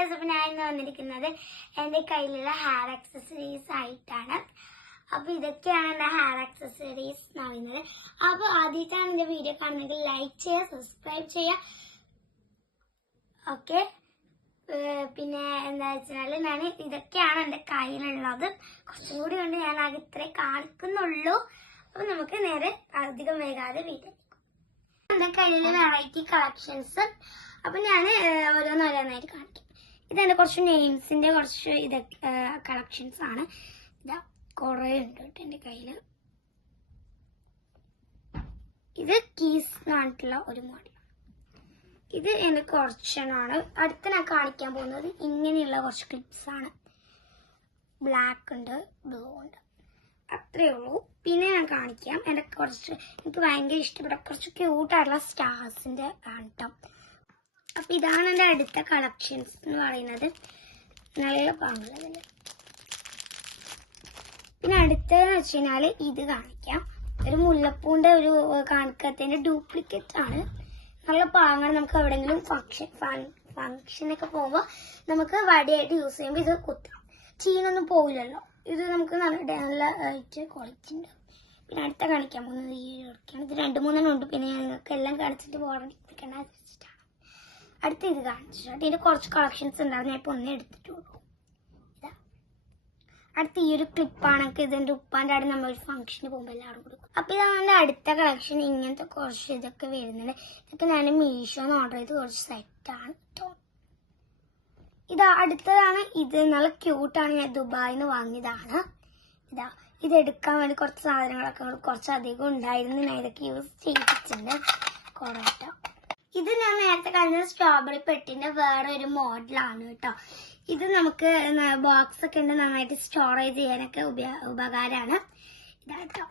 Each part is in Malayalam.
ഗൈസ്, അപ്പോൾ ഞാൻ ഇന്ന് വന്നിരിക്കുന്നത് എൻ്റെ കയ്യിലുള്ള ഹെയർ ആക്സസറീസ് ആയിട്ടാണ്. അപ്പോൾ ഇതൊക്കെയാണ് എൻ്റെ ഹെയർ ആക്സസറീസ് എന്ന് പറയുന്നത്. അപ്പോൾ ആദ്യമായിട്ടാണ് എൻ്റെ വീഡിയോ കാണുന്നെങ്കിൽ ലൈക്ക് ചെയ്യുക, സബ്സ്ക്രൈബ് ചെയ്യുക. ഓക്കെ, പിന്നെ എന്താ വെച്ചാൽ ഞാൻ ഇതൊക്കെയാണ് എൻ്റെ കയ്യിലുള്ളത്. കുറച്ചും കൂടി കൊണ്ട് ഞാൻ ആകെ ഇത്രേ കാണിക്കുന്നുള്ളൂ. അപ്പോൾ നമുക്ക് നേരെ അധികം വൈകാതെ വീഡിയോ. എൻ്റെ കയ്യിലുള്ള വെറൈറ്റി കളക്ഷൻസ് അപ്പം ഞാൻ ഓരോന്നോരോന്നായിട്ട് കാണിക്കാം. ഇതെൻ്റെ കുറച്ച് നെയിംസിൻ്റെ കുറച്ച് കളക്ഷൻസ് ആണ്. ഇതാ കുറേ ഉണ്ട് കേട്ടോ എൻ്റെ കയ്യിൽ. ഇത് കീസ് പറഞ്ഞിട്ടുള്ള ഒരു മോഡൽ. ഇത് എൻ്റെ കുറച്ചെണ്ണമാണ്. അടുത്ത് ഞാൻ കാണിക്കാൻ പോകുന്നത് ഇങ്ങനെയുള്ള കുറച്ച് ക്ലിപ്സ് ആണ്. ബ്ലാക്ക് ഉണ്ട്, ബ്ലൂ ഉണ്ട്, അത്രയേ ഉള്ളൂ. പിന്നെ ഞാൻ കാണിക്കാം എൻ്റെ കുറച്ച് എനിക്ക് ഭയങ്കര ഇഷ്ടപ്പെട്ട കുറച്ച് ക്യൂട്ടായിട്ടുള്ള സ്റ്റാർസിൻ്റെ ആണ് കേട്ടോ. അപ്പം ഇതാണ് എൻ്റെ അടുത്ത കളക്ഷൻസ് എന്ന് പറയുന്നത്. നല്ല പാങ്ങുള്ളതല്ലേ. പിന്നെ അടുത്തതെന്ന് വെച്ച് കഴിഞ്ഞാൽ ഇത് കാണിക്കാം. ഒരു മുല്ലപ്പൂൻ്റെ ഒരു കാണിക്കത്തിൻ്റെ ഡ്യൂപ്ലിക്കേറ്റ് ആണ്. നല്ല പാങ്ങാണ്. നമുക്ക് എവിടെയെങ്കിലും ഫംഗ്ഷനൊക്കെ പോകുമ്പോൾ നമുക്ക് വടിയായിട്ട് യൂസ് ചെയ്യുമ്പോൾ ഇത് കുത്താം. ചീനൊന്നും പോവില്ലല്ലോ. ഇത് നമുക്ക് നല്ല ആയിട്ട് ക്വാളിറ്റി ഉണ്ട്. പിന്നെ അടുത്ത കാണിക്കാൻ പോകുന്നത് ഈ ഇടയ്ക്കാണ്. ഇത് 2-3 ഉണ്ട്. പിന്നെ ഞങ്ങൾക്ക് എല്ലാം കാണിച്ചിട്ട് പോകാണ്ടിരിക്കേണ്ട വെച്ചിട്ടാണ് അടുത്ത ഇത് കാണിച്ചിട്ട്. ഇതിൻ്റെ കുറച്ച് കളക്ഷൻസ് ഉണ്ടാവും. ഞാൻ ഇപ്പോൾ ഒന്നേ എടുത്തിട്ടുള്ളൂ. ഇതാ അടുത്ത ഈ ഒരു ക്ലിപ്പാണ്. ഇതിൻ്റെ ഉപ്പാൻ്റെ അവിടെ നമ്മൾ ഒരു ഫംഗ്ഷന് പോകുമ്പോൾ എല്ലാവരും കൊടുക്കും. അപ്പോൾ ഇതാണ് എൻ്റെ അടുത്ത കളക്ഷൻ. ഇങ്ങനത്തെ കുറച്ച് ഇതൊക്കെ വരുന്നുണ്ട്. ഇതൊക്കെ ഞാൻ മീഷോന്ന് ഓർഡർ ചെയ്ത് കുറച്ച് സെറ്റാണ് കേട്ടോ. ഇതാ അടുത്തതാണ്. ഇത് നല്ല ക്യൂട്ടാണ്. ഞാൻ ദുബായിന്ന് വാങ്ങിയതാണ്. ഇതാ ഇത് എടുക്കാൻ വേണ്ടി കുറച്ച് സാധനങ്ങളൊക്കെ കുറച്ചധികം ഉണ്ടായിരുന്നു. ഞാൻ ഇതൊക്കെ യൂസ് ചെയ്തിട്ടുണ്ട് കുറേ കേട്ടോ. ഇത് ഞാൻ നേരത്തെ കഴിഞ്ഞ സ്ട്രോബെറി പെട്ടിന്റെ വേറെ ഒരു മോഡലാണ് കേട്ടോ. ഇത് നമുക്ക് ബോക്സ് ഒക്കെ ഉണ്ട്, നന്നായിട്ട് സ്റ്റോറേജ് ചെയ്യാനൊക്കെ ഉപകാരമാണ്. ഇതാ കേട്ടോ.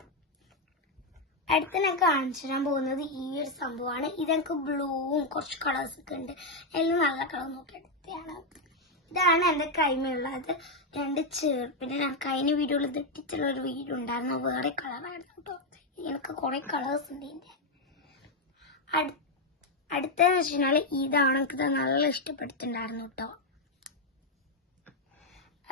അടുത്ത ഞാൻ കാണിച്ചു തരാൻ പോകുന്നത് ഈ ഒരു സംഭവമാണ്. ഇതെനിക്ക് ബ്ലൂവും കുറച്ച് കളേഴ്സ് ഒക്കെ ഉണ്ട്. എല്ലാം നല്ല കളർ നോക്കി എടുത്തതാണ്. ഇതാണ് എൻ്റെ കൈമയുള്ളത്. 2 ചേർപ്പിന് ഞാൻ കഴിഞ്ഞ വീഡിയോയിൽ ഇട്ടിട്ടുള്ള ഒരു വീഡിയോ ഉണ്ടായിരുന്നു. വേറെ കളറായിരുന്നു കേട്ടോ. എനിക്ക് കുറെ കളേഴ്സ് ഉണ്ട് ഇതിൻ്റെ. അടുത്തതെന്ന് വെച്ച് കഴിഞ്ഞാൽ ഇതാണ്. എനിക്കിത് നല്ല ഇഷ്ടപ്പെടുത്തിണ്ടായിരുന്നു കേട്ടോ.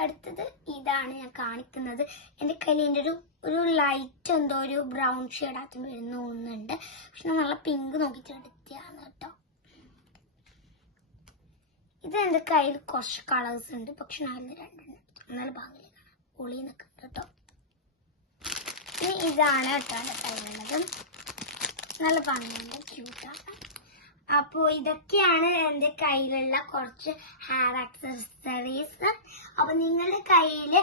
അടുത്തത് ഇതാണ് ഞാൻ കാണിക്കുന്നത്. എൻ്റെ കയ്യിൽ എൻ്റെ ഒരു ലൈറ്റ് എന്തോ ഒരു ബ്രൗൺ ഷെയ്ഡായിട്ട് വരുന്ന ഒന്നുണ്ട്. പക്ഷെ നല്ല പിങ്ക് നോക്കിയിട്ട് എടുത്തതാണ് കേട്ടോ. ഇത് എൻ്റെ കയ്യിൽ കുറച്ച് കളേഴ്സ് ഉണ്ട്. പക്ഷെ നല്ല 2 നല്ല ഭാഗില്ല ഒളിന്നൊക്കെ ഉണ്ട് കേട്ടോ. ഇനി ഇതാണ് കേട്ടോ എൻ്റെ കയ്യിലുള്ളത്. നല്ല ഭംഗിയുണ്ട്, ക്യൂട്ടാണ്. അപ്പോൾ ഇതൊക്കെയാണ് എൻ്റെ കയ്യിലുള്ള കുറച്ച് ഹെയർ ആക്സസറീസ്. അപ്പോൾ നിങ്ങളുടെ കയ്യിൽ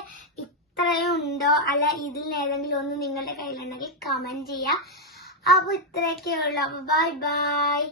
ഇത്രയും ഉണ്ടോ അല്ല ഇതിൽ ഏതെങ്കിലും ഒന്ന് നിങ്ങളുടെ കയ്യിലുണ്ടെങ്കിൽ കമൻറ്റ് ചെയ്യുക. അപ്പോൾ ഇത്രയൊക്കെ ഉള്ളൂ. അപ്പോൾ ബൈ ബൈ.